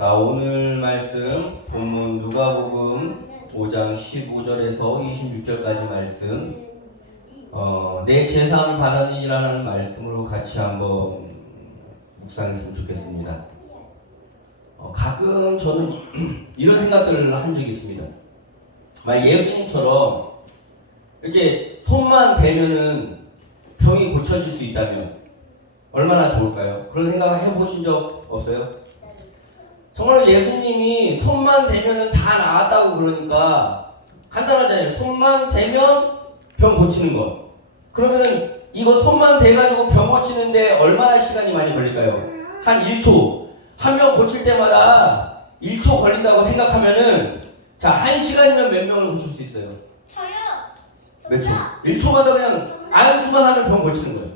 자, 오늘 말씀 본문 누가복음 5장 15절에서 26절까지 말씀, 내 제사함을 받았느니라는 말씀으로 같이 한번 묵상했으면 좋겠습니다. 가끔 저는 이런 생각들을 한 적이 있습니다. 만약 예수님처럼 이렇게 손만 대면은 병이 고쳐질 수 있다면 얼마나 좋을까요? 그런 생각을 해보신 적 없어요? 정말 예수님이 손만 대면은 다 나았다고 그러니까 간단하잖아요. 손만 대면 병 고치는 것. 그러면은 이거 손만 대가지고 병 고치는데 얼마나 시간이 많이 걸릴까요? 한 1초. 한 명 고칠 때마다 1초 걸린다고 생각하면은 자, 1시간이면 몇 명을 고칠 수 있어요? 저요. 몇 초? 1초마다 그냥 안수만 하면 병 고치는 거예요.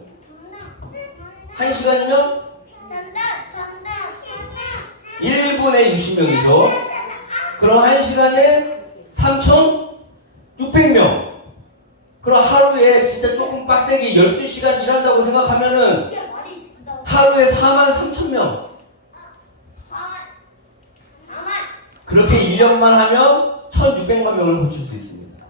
1시간이면 1분에 60명이죠. 그럼 1시간에 3,600명. 그럼 하루에 진짜 조금 빡세게 12시간 일한다고 생각하면은 하루에 43,000명. 그렇게 1년만 하면 1,600만 명을 고칠 수 있습니다.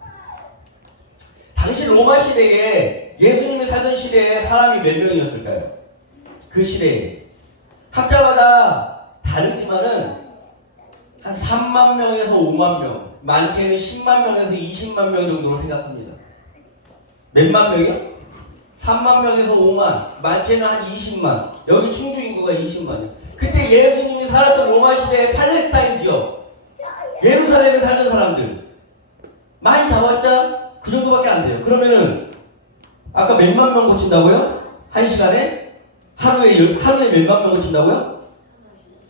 당시 로마 시대에 예수님이 살던 시대에 사람이 몇 명이었을까요? 그 시대에 학자마다 다르지만은 한 3만 명에서 5만 명, 많게는 10만 명에서 20만 명 정도로 생각합니다. 몇만 명이요? 3만 명에서 5만, 많게는 한 20만. 여기 충주 인구가 20만이요. 그때 예수님이 살았던 로마 시대의 팔레스타인 지역, 예루살렘에 살던 사람들 많이 잡았자 그 정도밖에 안 돼요. 그러면은 아까 몇만 명 고친다고요? 1시간에? 하루에 몇만 명 고친다고요?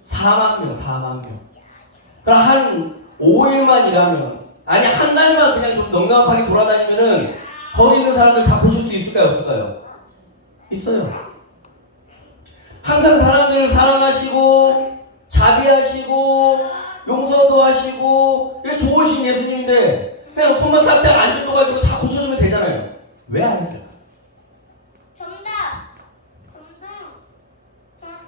4만 명. 그럼 한 5일만 일하면, 아니 한 달만 그냥 좀 넉넉하게 돌아다니면은 거기 있는 사람들 다 고칠 수 있을까요? 없을까요? 있어요. 항상 사람들을 사랑하시고 자비하시고 용서도 하시고 이게 좋으신 예수님인데 그냥 손만 딱딱 앉아줘가지고 다 고쳐주면 되잖아요. 왜 안 했을까?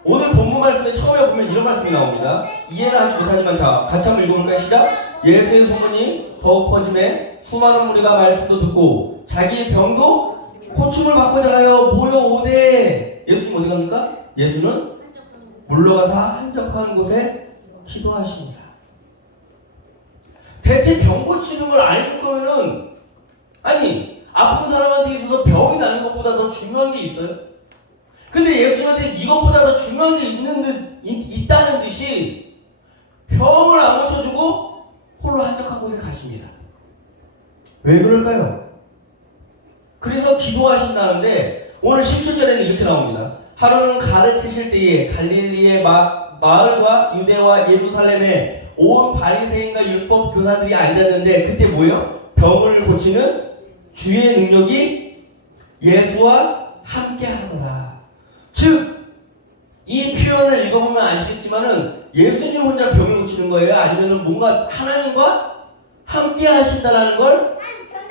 오늘 본문 말씀에 처음에 보면 이런 말씀이 나옵니다. 이해는 하지 못하지만 자, 같이 한번 읽어볼까요? 시작! 예수의 소문이 더욱 퍼짐에 수많은 무리가 말씀도 듣고 자기의 병도 고침을 받고자 하여 모여오되 예수님 어디 갑니까? 예수는 물러가서 한적한 곳에 기도하십니다. 대체 병 고치는 걸 안 해줄 거면은, 아니 아픈 사람한테 있어서 병이 나는 것보다 더 중요한 게 있어요? 근데 예수님한테 이것보다 더 중요한 게 있다는 듯이 병을 안 고쳐주고 홀로 한적한 곳에 가십니다. 왜 그럴까요? 그래서 기도하신다는데 오늘 17절에는 이렇게 나옵니다. 하루는 가르치실 때에 갈릴리의 마을과 유대와 예루살렘에 온 바리새인과 율법 교사들이 앉았는데 그때 뭐예요? 병을 고치는 주의 능력이 예수와 함께 하더라. 즉, 이 표현을 읽어보면 아시겠지만은 예수님 혼자 병을 고치는 거예요? 아니면은 뭔가 하나님과 함께 하신다라는 걸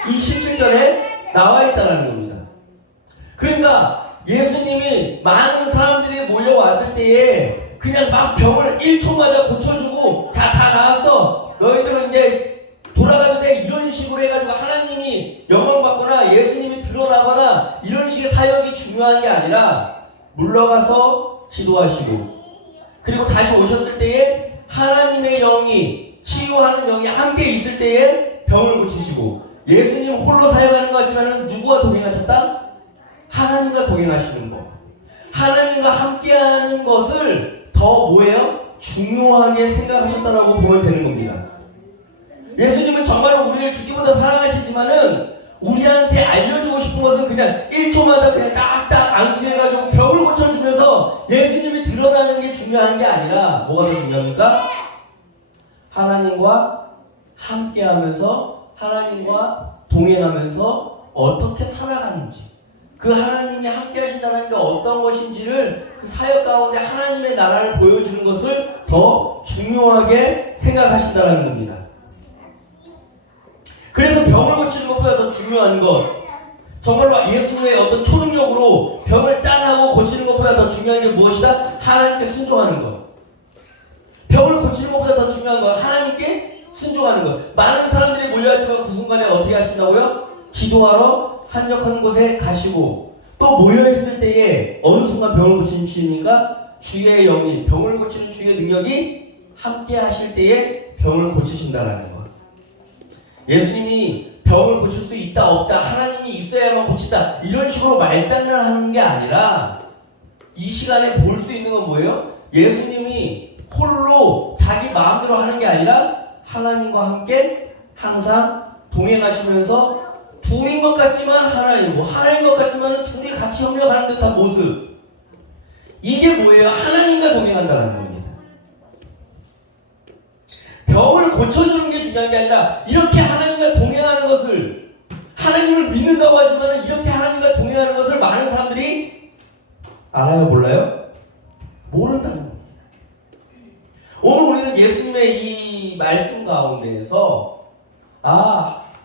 이 17절에 나와 있다라는 겁니다. 그러니까 예수님이 많은 사람들이 몰려왔을 때에 그냥 막 병을 1초마다 고쳐주고 자, 다 나았어. 너희들은 이제 돌아가도 돼. 이런 식으로 해가지고 하나님이 영광받거나 예수님이 드러나거나 이런 식의 사역이 중요한 게 아니라 물러가서 기도하시고 그리고 다시 오셨을 때에 하나님의 영이 치유하는 영이 함께 있을 때에 병을 고치시고 예수님 홀로 사역하는 것 같지만 누구와 동행하셨다? 하나님과 동행하시는 것. 하나님과 함께하는 것을 더 뭐예요? 중요하게 생각하셨다라고 보면 되는 겁니다. 예수님은 정말로 우리를 주기보다 사랑하시지만은 우리한테 알려주고 싶은 것은 그냥 1초마다 그냥 딱딱 안수해가지고 병을 고쳐주면서 예수님이 드러나는 게 중요한 게 아니라 뭐가 더 중요합니까? 하나님과 함께하면서 하나님과 동행하면서 어떻게 살아가는지 그 하나님이 함께 하신다는 게 어떤 것인지를 그 사역 가운데 하나님의 나라를 보여주는 것을 더 중요하게 생각하신다는 겁니다. 그래서 병을 고치는 것보다 더 중요한 것, 정말로 예수님의 어떤 초능력으로 병을 짠하고 고치는 것보다 더 중요한 게 무엇이다? 하나님께 순종하는 것. 병을 고치는 것보다 더 중요한 건 하나님께 순종하는 것. 많은 사람들이 몰려왔지만 그 순간에 어떻게 하신다고요? 기도하러 한적한 곳에 가시고 또 모여있을 때에 어느 순간 병을 고치십니까? 주의 영이 병을 고치는 주의 능력이 함께 하실 때에 병을 고치신다라는 것. 예수님이 병을 고칠 수 있다 없다 하나님이 있어야만 고친다 이런 식으로 말장난하는 게 아니라 이 시간에 볼 수 있는 건 뭐예요? 예수님이 홀로 자기 마음대로 하는 게 아니라 하나님과 함께 항상 동행하시면서 둘인 것 같지만 하나이고 하나인 것 같지만 둘이 같이 협력하는 듯한 모습. 이게 뭐예요? 하나님과 동행한다는 겁니다. 병을 고쳐주는 게 중요한 게 아니라 이렇게 하나님과 동행하는 것을, 하나님을 믿는다고 하지만 이렇게 하나님과 동행하는 것을 많은 사람들이 알아요? 몰라요? 모른다는 겁니다. 오늘 우리는 예수님의 이 말씀 가운데에서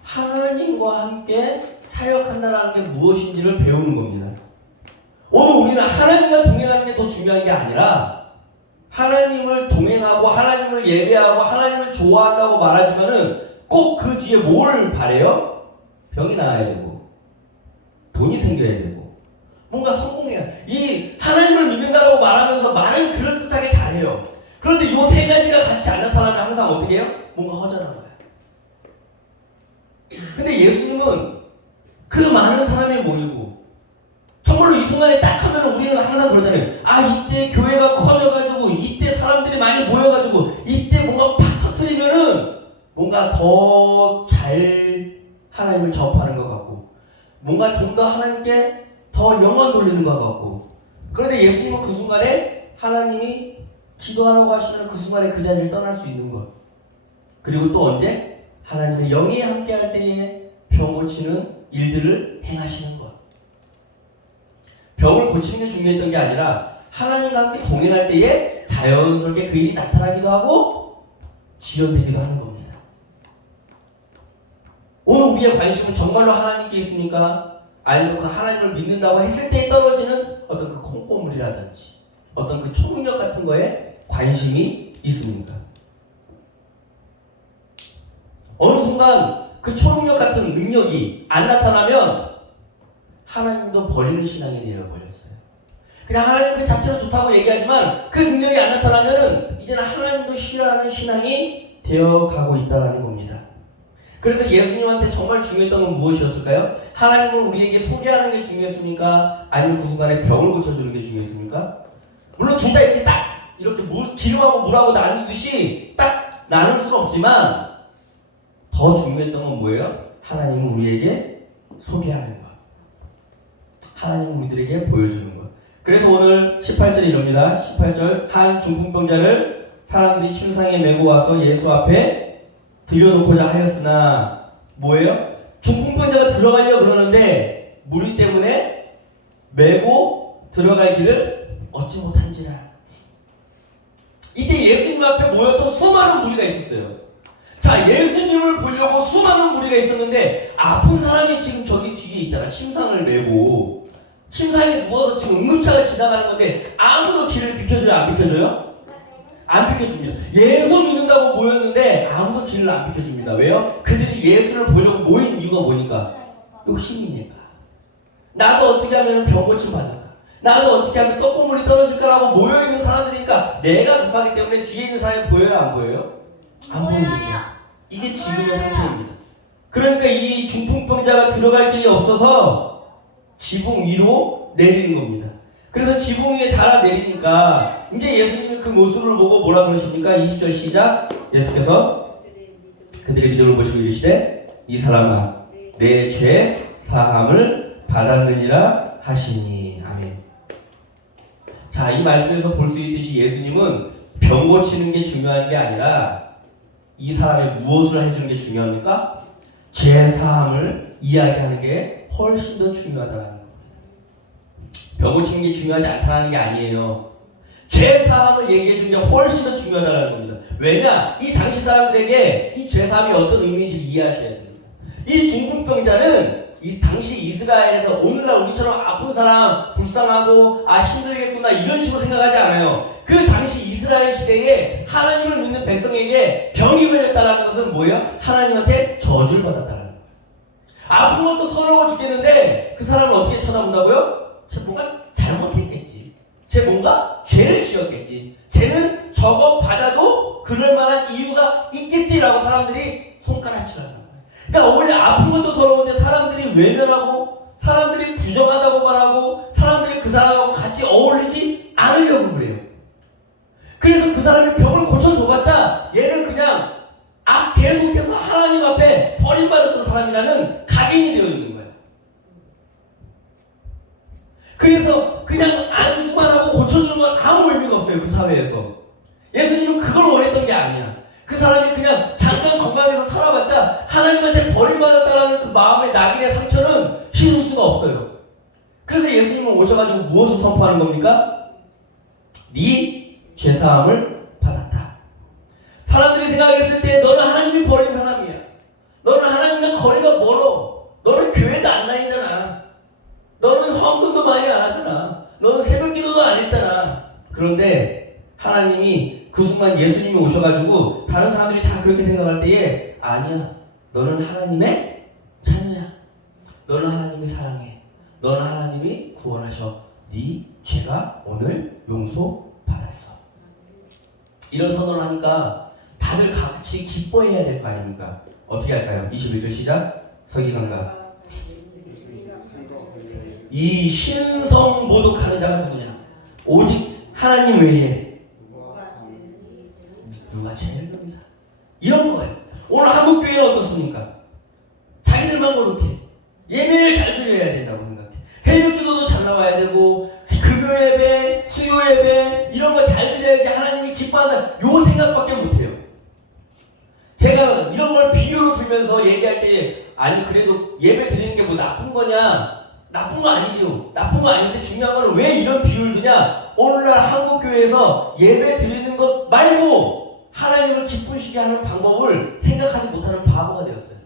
하나님과 함께 사역한다는 게 무엇인지를 배우는 겁니다. 오늘 우리는 하나님과 동행하는 게 더 중요한 게 아니라 하나님을 동행하고 하나님을 예배하고 하나님을 좋아한다고 말하지만은 꼭 그 뒤에 뭘 바래요? 병이 나아야 되고 돈이 생겨야 되고 뭔가 성공해야 이 하나님을 믿는다고 말하면서 말은 그럴듯하게 잘해요. 그런데 이 세 가지가 같이 안 나타나면 항상 어떻게 해요? 뭔가 허전한 거야. 근데 예수님은 그 많은 사람이 모이고 정말로 이 순간에 딱 하면 우리는 항상 그러잖아요. 이때 교회가 커져가지고 이때 사람들이 많이 모여가지고 이때 뭔가 팍 터뜨리면은 뭔가 더 잘 하나님을 접하는 것 같고 뭔가 좀 더 하나님께 더 영광 돌리는 것 같고 그런데 예수님은 그 순간에 하나님이 기도하라고 하시면 그 순간에 그 자리를 떠날 수 있는 것 그리고 또 언제? 하나님의 영이 함께 할 때에 병 고치는 일들을 행하시는 것. 병을 고치는 게 중요했던 게 아니라 하나님과 함께 동행할 때에 자연스럽게 그 일이 나타나기도 하고 지연되기도 하는 겁니다. 오늘 우리의 관심은 정말로 하나님께 있습니까? 아니면 그 하나님을 믿는다고 했을 때에 떨어지는 어떤 그 콩고물이라든지 어떤 그 초능력 같은 거에 관심이 있습니까? 어느 순간 그 초능력 같은 능력이 안 나타나면 하나님도 버리는 신앙이 되어버렸어요. 그냥 하나님 그 자체로 좋다고 얘기하지만 그 능력이 안 나타나면은 이제는 하나님도 싫어하는 신앙이 되어가고 있다는 겁니다. 그래서 예수님한테 정말 중요했던 건 무엇이었을까요? 하나님을 우리에게 소개하는 게 중요했습니까? 아니면 그 순간에 병을 고쳐주는 게 중요했습니까? 물론 둘 다 이렇게 딱 이렇게 기름하고 물하고 나누듯이 딱 나눌 수는 없지만 더 중요했던 건 뭐예요? 하나님을 우리에게 소개하는 것. 하나님을 우리들에게 보여주는 것. 그래서 오늘 18절에 이럽니다. 18절 한 중풍병자를 사람들이 침상에 메고 와서 예수 앞에 들여놓고자 하였으나 뭐예요? 중풍병자가 들어가려고 그러는데 무리 때문에 메고 들어갈 길을 얻지 못한지라. 이때 예수님 앞에 모였던 수많은 무리가 있었어요. 자, 예수님을 보려고 수많은 무리가 있었는데 아픈 사람이 지금 저기 뒤에 있잖아. 침상을 메고 침상에 누워서 지금 응급차가 지나가는 건데 아무도 길을 비켜줘요? 안 비켜줘요? 안 비켜줍니다. 예수 믿는다고 모였는데 아무도 길을 안 비켜줍니다. 왜요? 그들이 예수를 보려고 모인 이유가 뭐니까? 욕심이니까. 나도 어떻게 하면 병 고침 받을까? 나도 어떻게 하면 떡고물이 떨어질까라고 모여있는 사람들이니까 내가 급하기 때문에 뒤에 있는 사람이 보여요? 안 보여요? 안 보이는 거야. 이게 지금의 상태입니다. 그러니까 이 중풍병자가 들어갈 길이 없어서 지붕 위로 내리는 겁니다. 그래서 지붕 위에 달아 내리니까 이제 예수님이 그 모습을 보고 뭐라 그러십니까? 20절 시작. 예수께서 그들의 믿음을 보시고 이르시되 이 사람아 내 죄 사함을 받았느니라 하시니. 아멘. 자, 이 말씀에서 볼 수 있듯이 예수님은 병 고치는 게 중요한 게 아니라 이 사람의 무엇을 해주는 게 중요합니까? 죄 사함을 이야기하는 게 훨씬 더 중요하다는 겁니다. 병 고치는 게 중요하지 않다는 게 아니에요. 죄 사함을 얘기해 주는 게 훨씬 더 중요하다는 겁니다. 왜냐? 이 당시 사람들에게 이 죄 사함이 어떤 의미인지를 이해하셔야 됩니다. 이 중풍병자는 이 당시 이스라엘에서 오늘날 우리처럼 아픈 사람, 불쌍하고 힘들겠구나 이런 식으로 생각하지 않아요. 그 당시 이스라엘 이스라엘 시대에 하나님을 믿는 백성에게 병이 걸렸다는 것은 뭐예요? 하나님한테 저주를 받았다는 거예요. 아픈 것도 서러워 죽겠는데 그 사람을 어떻게 쳐다본다고요? 쟤 뭔가 잘못했겠지. 쟤 뭔가 죄를 지었겠지. 쟤는 저거 받아도 그럴 만한 이유가 있겠지라고 사람들이 손가락질하는 거예요. 그러니까 오히려 아픈 것도 서러운데 사람들이 외면하고 사람들이 부정하다고 말하고 사람들이 그 사람하고 같이 어울리지 않으려고 그래요. 그래서 그 사람이 병을 고쳐줘봤자 얘는 그냥 계속해서 하나님 앞에 버림받았던 사람이라는 각인이 되어 있는 거예요. 그래서 그냥 안수만 하고 고쳐주는 건 아무 의미가 없어요. 그 사회에서. 예수님은 그걸 원했던 게 아니야. 그 사람이 그냥 잠깐 건강해서 살아봤자 하나님한테 버림받았다라는 그 마음의 낙인의 상처는 씻을 수가 없어요. 그래서 예수님은 오셔가지고 무엇을 선포하는 겁니까? 네 죄사함을 받았다. 사람들이 생각했을 때 너는 하나님이 버린 사람이야. 너는 하나님과 거리가 멀어. 너는 교회도 안 다니잖아. 너는 헌금도 많이 안 하잖아. 너는 새벽 기도도 안 했잖아. 그런데 하나님이 그 순간 예수님이 오셔가지고 다른 사람들이 다 그렇게 생각할 때에 아니야. 너는 하나님의 자녀야. 너는 하나님이 사랑해. 너는 하나님이 구원하셔. 네 죄가 오늘 용서받았어. 이런 선언을 하니까 다들 같이 기뻐해야 될 거 아닙니까? 어떻게 할까요? 21절 시작. 서기관과 이 신성 모독하는 자가 누구냐? 오직 하나님 외에 누가 제일 높은 사람? 이런 거예요. 오늘 한국 교회는 어떻습니까? 자기들만 고독해. 예배를 잘 드려야 된다고 생각해. 새벽 기도도 잘 나와야 되고 금요 예배, 수요 예배 이런 거 잘 드려야지 하나님이 기뻐한다. 요 생각밖에 못해요. 제가 이런 걸 비유로 들면서 얘기할 때 아니 그래도 예배 드리는 게 뭐 나쁜 거냐? 나쁜 거 아니죠. 나쁜 거 아닌데 중요한 건 왜 이런 비유를 드냐? 오늘날 한국교회에서 예배 드리는 것 말고 하나님을 기쁘시게 하는 방법을 생각하지 못하는 바보가 되었어요.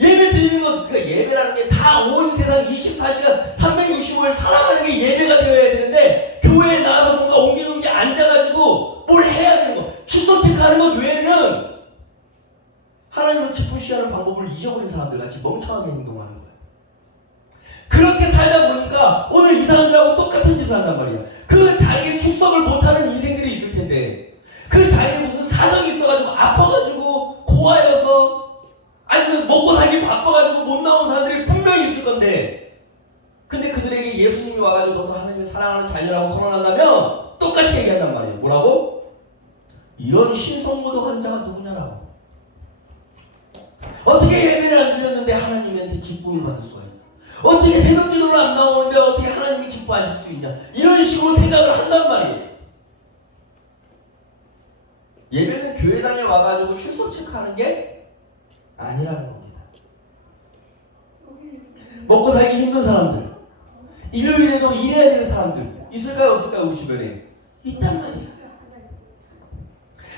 예배 드리는 것, 그러니까 예배라는 게 다 온 세상 24시간 365일 살아가는 게 예배가 되어야 되는데 교회에 나와서 뭔가 옮기는 게 앉아가지고 뭘 해야 되는 거, 출석 체크하는 것 외에는 하나님을 기쁘시게 하는 방법을 잊어버린 사람들 같이 멍청하게 행동하는 거예요. 그렇게 살다 보니까 오늘 이 사람들하고 똑같은 짓을 한단 말이야. 그 자리에 출석을 못하는 인생들이 있을 텐데 그 자리에 무슨 사정이 있어가지고 아파가지고 고아여서 아니면 먹고 살기 바빠가지고 못 나온 사람들이 분명히 있을 건데 근데 그들에게 예수님이 와가지고 너도 하나님의 사랑하는 자녀라고 선언한다면 똑같이 얘기한단 말이에요. 뭐라고? 이런 신성모독하는 자가 누구냐라고. 어떻게 예배를 안 드렸는데 하나님한테 기쁨을 받을 수가 있냐? 어떻게 새벽 기도를 안 나오는데 어떻게 하나님이 기뻐하실 수 있냐? 이런 식으로 생각을 한단 말이에요. 예배는 교회당에 와가지고 출석 체크하는 게 아니라는 겁니다. 먹고 살기 힘든 사람들, 일요일에도 일해야 되는 사람들 있을까요? 없을까요? 우리 주변에 있단 말이에요.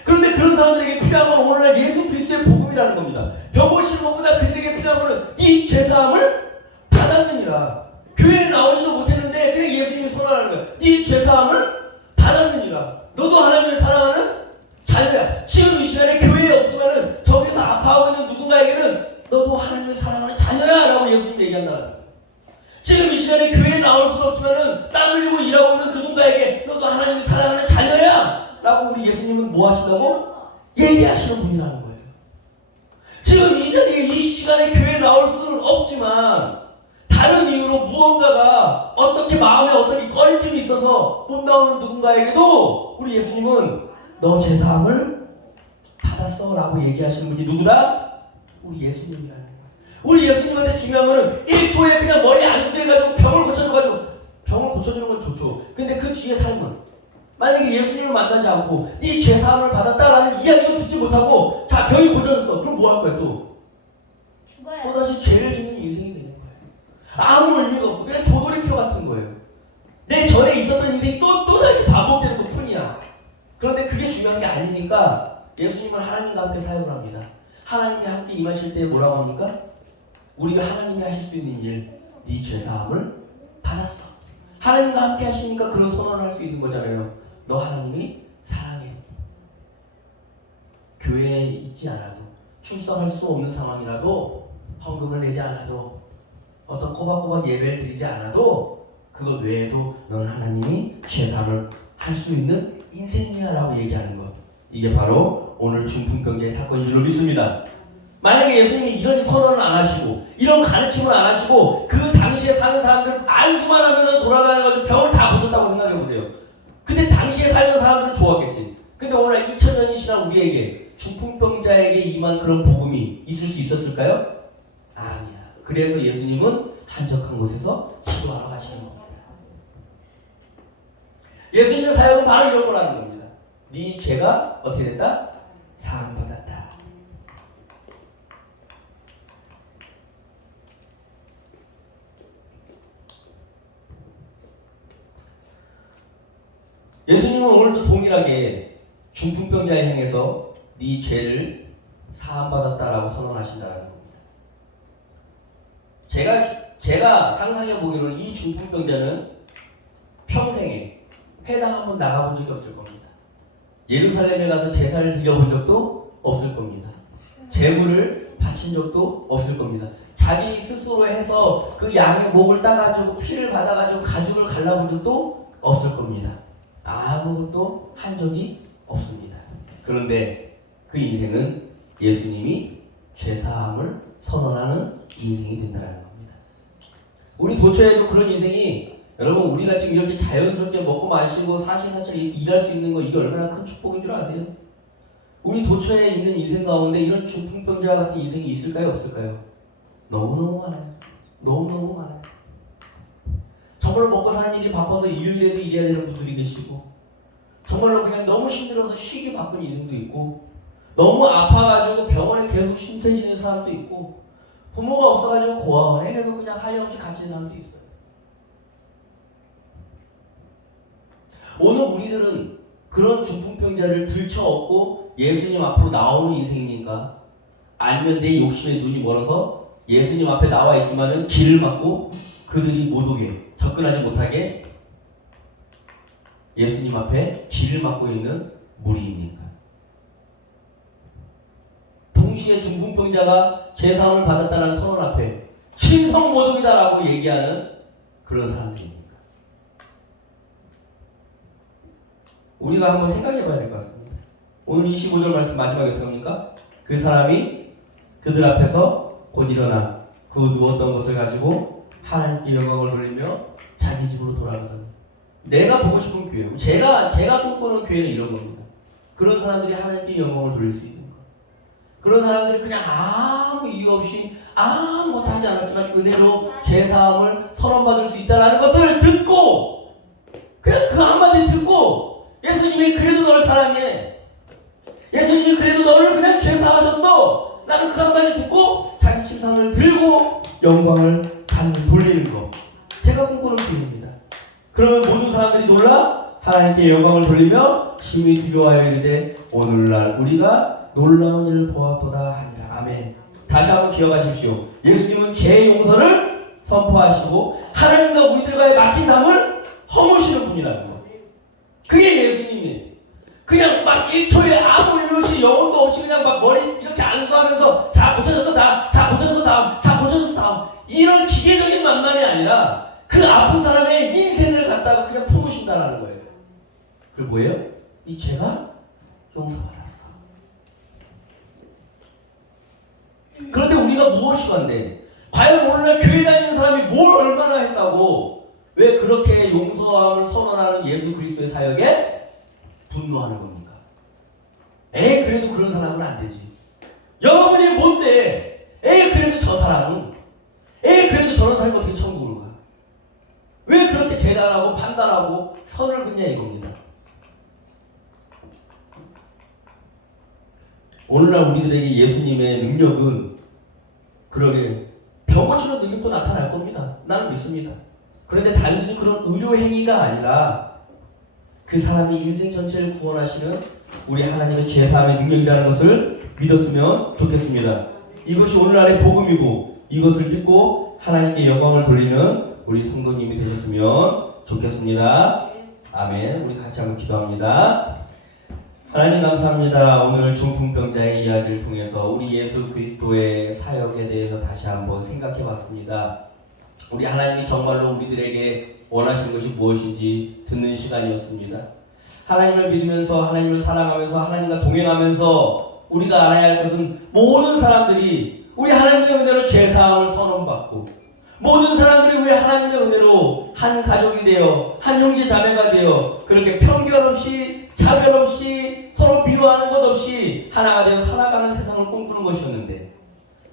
그런데 그런 사람들에게 필요한 건 오늘날 예수 그리스도의 복음이라는 겁니다. 병 고치는 것보다 그들에게 필요한 것은 이 죄사함을 받았느니라. 교회에 나오지도 못했는데 그냥 예수님이 선언하는 거야. 네 죄사함을 받았느니라. 너도 하나님을 사랑하는 자녀야. 지금 이 시간에 교회에 없지만은 저기서 아파하고 있는 누군가에게는 너도 하나님을 사랑하는 자녀야 라고 예수님이 얘기한다. 지금 이 시간에 교회에 나올 수는 없지만은 땀 흘리고 일하고 있는 누군가에게 너도 하나님을 사랑하는 자녀야 라고 우리 예수님은 뭐 하신다고? 얘기하시는 분이라는 거예요. 지금 이 자리에 이 시간에 교회에 나올 수는 없지만 다른 이유로 무언가가 어떻게 마음에 어떻게 꺼림짐이 있어서 못 나오는 누군가에게도 우리 예수님은 너 죄사함을 받았어 라고 얘기하시는 분이 누구다? 우리 예수님이라는 거예요. 우리 예수님한테 중요한 거는 1초에 그냥 머리 안수해가지고 병을 고쳐줘가지고 병을 고쳐주는 건 좋죠. 근데 그 뒤에 삶은 만약에 예수님을 만나지 않고 네 죄사함을 받았다라는 이야기도 듣지 못하고 자 병이 고쳐졌어. 그럼 뭐 할 거야 또? 죽어요. 또다시 죄를 짓는 인생이 되는 거예요. 아무 의미가 없어. 그냥 도돌이표 같은 거예요. 내 전에 있었던 인생이 또다시 반복되는 것 뿐이야. 그런데 그게 중요한 게 아니니까 예수님은 하나님과 함께 사역을 합니다. 하나님이 함께 임하실 때 뭐라고 합니까? 우리가 하나님이 하실 수 있는 일, 네 죄사함을 받았어. 하나님과 함께 하시니까 그런 선언을 할 수 있는 거잖아요. 너 하나님이 사랑해. 교회에 있지 않아도, 출석할 수 없는 상황이라도, 헌금을 내지 않아도, 어떤 꼬박꼬박 예배를 드리지 않아도 그것 외에도 너는 하나님이 죄사함을 할 수 있는 인생이야 라고 얘기하는 것. 이게 바로 오늘 중풍병자의 사건인 줄로 믿습니다. 만약에 예수님이 이런 선언을 안 하시고 이런 가르침을 안 하시고 그 당시에 사는 사람들 안수만 하면서 돌아다녀가지고 병을 다 고쳤다고 생각해 보세요. 근데 당시에 살던 사람들은 좋았겠지. 근데 오늘 2000년이 지난 우리에게 중풍병자에게 임한 그런 복음이 있을 수 있었을까요? 아니야. 그래서 예수님은 한적한 곳에서 기도하러 가시는 겁니다. 예수님의 사역은 바로 이런 거라는 겁니다. 네 죄가 어떻게 됐다? 사함받았다. 예수님은 오늘도 동일하게 중풍병자에 향해서 네 죄를 사함받았다라고 선언하신다는 겁니다. 제가 상상해 보기로는 이 중풍병자는 평생에 회당 한번 나가본 적이 없을 겁니다. 예루살렘에 가서 제사를 드려본 적도 없을 겁니다. 제물을 바친 적도 없을 겁니다. 자기 스스로 해서 그 양의 목을 따가지고 피를 받아가지고 가죽을 갈라본 적도 없을 겁니다. 아무것도 한 적이 없습니다. 그런데 그 인생은 예수님이 죄사함을 선언하는 인생이 된다는 겁니다. 우리 도처에도 그런 인생이, 여러분 우리가 지금 이렇게 자연스럽게 먹고 마시고 사실상처럼 일할 수 있는 거, 이게 얼마나 큰 축복인 줄 아세요? 우리 도처에 있는 인생 가운데 이런 중풍병자 같은 인생이 있을까요? 없을까요? 너무너무 많아요. 너무너무 많아요. 정말로 먹고 사는 일이 바빠서 일요일에도 일해야 되는 분들이 계시고, 정말로 그냥 너무 힘들어서 쉬기 바쁜 인생도 있고, 너무 아파가지고 병원에 계속 신세지는 사람도 있고, 부모가 없어가지고 고아원에 계속 그냥 하염없이 갇힌 사람도 있어요. 오늘 우리들은 그런 중풍병자를 들쳐업고 예수님 앞으로 나오는 인생입니까? 아니면 내 욕심에 눈이 멀어서 예수님 앞에 나와 있지만은 길을 막고 그들이 못 오게, 접근하지 못하게 예수님 앞에 길을 막고 있는 무리입니까? 동시에 중풍병자가 죄사함을 받았다는 선언 앞에 신성모독이다라고 얘기하는 그런 사람들입니까? 우리가 한번 생각해 봐야 될 것 같습니다. 오늘 25절 말씀 마지막에 어떻게 합니까? 그 사람이 그들 앞에서 곧 일어나 그 누웠던 것을 가지고 하나님께 영광을 돌리며 자기 집으로 돌아가더니. 내가 보고 싶은 교회, 제가 꿈꾸는 교회는 이런 겁니다. 그런 사람들이 하나님께 영광을 돌릴 수 있는 것. 그런 사람들이 그냥 아무 이유 없이 아무것도 하지 않았지만 은혜로 제사함을 선언받을 수 있다는 것을 듣고, 그냥 그 한마디 듣고 예수님이 그래도 너를 사랑해, 예수님이 그래도 너를 그냥 제사하셨어, 나는 그 한마디 듣고 자기 침상을 들고 영광을 돌리는 것, 제가 꿈꾸는 교회입니다. 그러면 모든 사람들이 놀라 하나님께 영광을 돌리며 심히 두려워하여 이르되 오늘날 우리가 놀라운 일을 보았도다 하니라. 아멘. 다시 한번 기억하십시오. 예수님은 죄 용서를 선포하시고 하나님과 우리들과의 막힌 담을 허무시는 분이라는 거. 그게 예수님이에요. 그냥 막 1초에 아무 일 없이 영혼도 없이 그냥 막 머리 이렇게 안수하면서 자 고쳐졌어 다음, 자 고쳐졌어 다음, 자 고쳐졌어 다음, 이런 기계적인 만남이 아니라 그 아픈 사람의 인생을 갖다가 그냥 품으신다라는 거예요. 그리고 뭐예요? 이 죄가 용서받았어. 그런데 우리가 무엇이 간대? 과연 오늘날 교회 다니는 사람이 뭘 얼마나 했다고 왜 그렇게 용서함을 선언하는 예수 그리스도의 사역에 분노하는 겁니까? 그래도 그런 사람은 안 되지. 여러분이 뭔데? 그래도 저 사람은, 그래도 저런 사람이 어떻게 천국을 가? 왜 그렇게 재단하고 판단하고 선을 긋냐 이겁니다. 오늘날 우리들에게 예수님의 능력은 그러게 병 고치는 능력도 나타날 겁니다. 나는 믿습니다. 그런데 단순히 그런 의료 행위가 아니라 그 사람이 인생 전체를 구원하시는 우리 하나님의 죄사함의 능력이라는 것을 믿었으면 좋겠습니다. 이것이 오늘날의 복음이고 이것을 믿고 하나님께 영광을 돌리는 우리 성도님이 되셨으면 좋겠습니다. 아멘. 우리 같이 한번 기도합니다. 하나님 감사합니다. 오늘 중풍병자의 이야기를 통해서 우리 예수 그리스도의 사역에 대해서 다시 한번 생각해 봤습니다. 우리 하나님이 정말로 우리들에게 원하시는 것이 무엇인지 듣는 시간이었습니다. 하나님을 믿으면서 하나님을 사랑하면서 하나님과 동행하면서 우리가 알아야 할 것은 모든 사람들이 우리 하나님의 은혜로 죄사함을 선언받고 모든 사람들이 우리 하나님의 은혜로 한 가족이 되어 한 형제 자매가 되어 그렇게 편견 없이 차별 없이 서로 비교하는 것 없이 하나가 되어 살아가는 세상을 꿈꾸는 것이었는데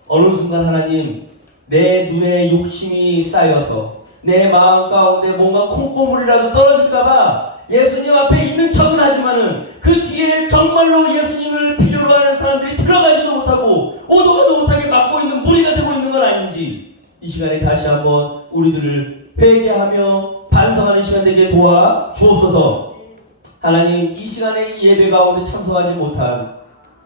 어느 순간 하나님 내 눈에 욕심이 쌓여서 내 마음 가운데 뭔가 콩고물이라도 떨어질까봐 예수님 앞에 있는 척은 하지만은 그 뒤에 정말로 예수님을 필요로 하는 사람들이 들어가지도 못하고 오도가도 못하게 막고 있는 무리가 되고 있는 건 아닌지 이 시간에 다시 한번 우리들을 회개하며 반성하는 시간 되게 도와 주옵소서. 하나님 이 시간에 이 예배 가운데 참석하지 못한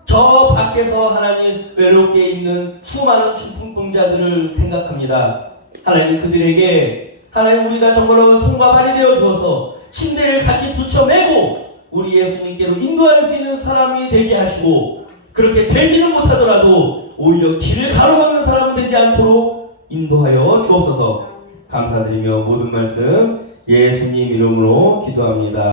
저 밖에서 하나님 외롭게 있는 수많은 중풍병자들을 생각합니다. 하나님 그들에게 하나님 우리가 정말로 손과 발이 되어 주어서 침대를 같이 붙여매고 우리 예수님께로 인도할 수 있는 사람이 되게 하시고 그렇게 되지는 못하더라도 오히려 길을 가로막는 사람은 되지 않도록 인도하여 주옵소서. 감사드리며 모든 말씀 예수님 이름으로 기도합니다.